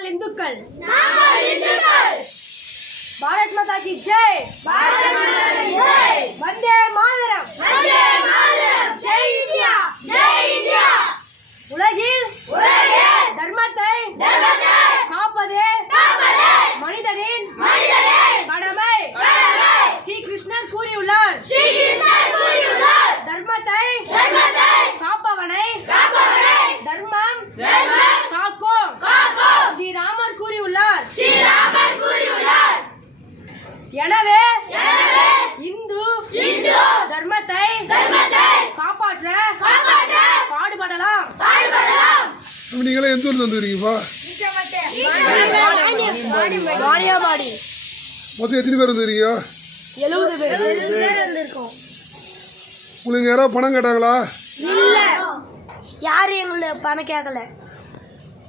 நாங்கள் இந்துக்கள் பாரத் மாதா கி ஜெய் வந்தே மாதரம் ஜெய் இந்தியா உலகில் தர்மத்தை காப்பதே மனிதனின் கடமை ஸ்ரீ கிருஷ்ணர் கூறியுள்ளார் தர்மத்தை காப்பவனை தர்மம் காக்கும் ஸ்ரீராமர் கூறியுள்ளார் எனவே இந்து தர்மத்தை காப்பாற்ற பாடுபடலாம். நீங்களே எந்த ஊர்ல வந்துருக்கீங்கப்பா? வாணியாபாடி. மொத்தம் எத்தனை பேர் வந்துருக்கீங்க? 70 பேர் வந்திருக்கோம். உங்களுக்கு யாராவது பணம் கேட்டாங்களா? இல்ல, யாரும் எங்களை பணம் கேட்கல.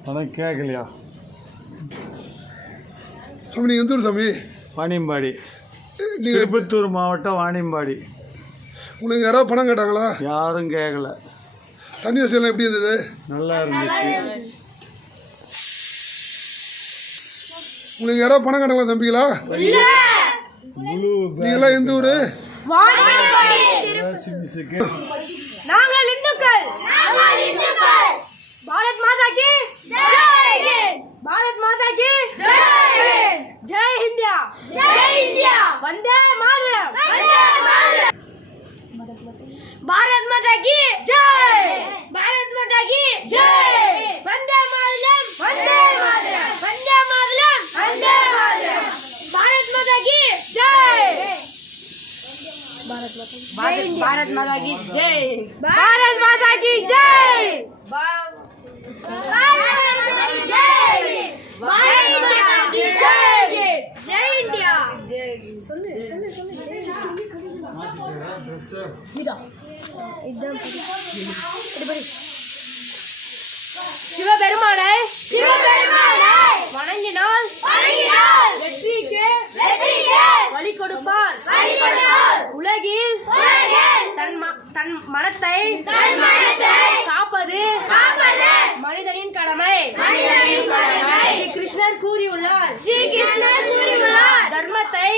பணம் கேட்கலையா? சாமி நீங்கள் எந்த ஊர் சாமி? வாணியம்பாடி, திருப்பத்தூர் மாவட்டம் வாணியம்பாடி. உங்களுக்கு யாராவது பணம் கேட்டாங்களா? யாரும் கேட்கல. தண்ணி வசதியெல்லாம் எப்படி இருந்தது? நல்லா இருந்துச்சு. உங்களுக்கு யாராவது பணம் கேட்டாங்களா தம்பிங்களா? நீங்களாம் எந்த ஊர்? நாங்கள் இந்துக்கள். பாரத் மாதா கி பாரத் மாதா கி ஜெய் இந்தியா வந்தே மாதரம் பாரத் மாதா கி ஜெய் வந்தே மாதரம் பாரத் மாதா கி ஜெய் भारत माता की जय भारत माता की जय जय इंडिया சிவபெருமானை வணங்கினால் வெற்றிக்கு வழி கொடுப்பார். உலகில் தன் மனத்தை காப்பது மனிதனின் கடமை. ஸ்ரீ கிருஷ்ணர் கூறியுள்ளார் தர்மத்தை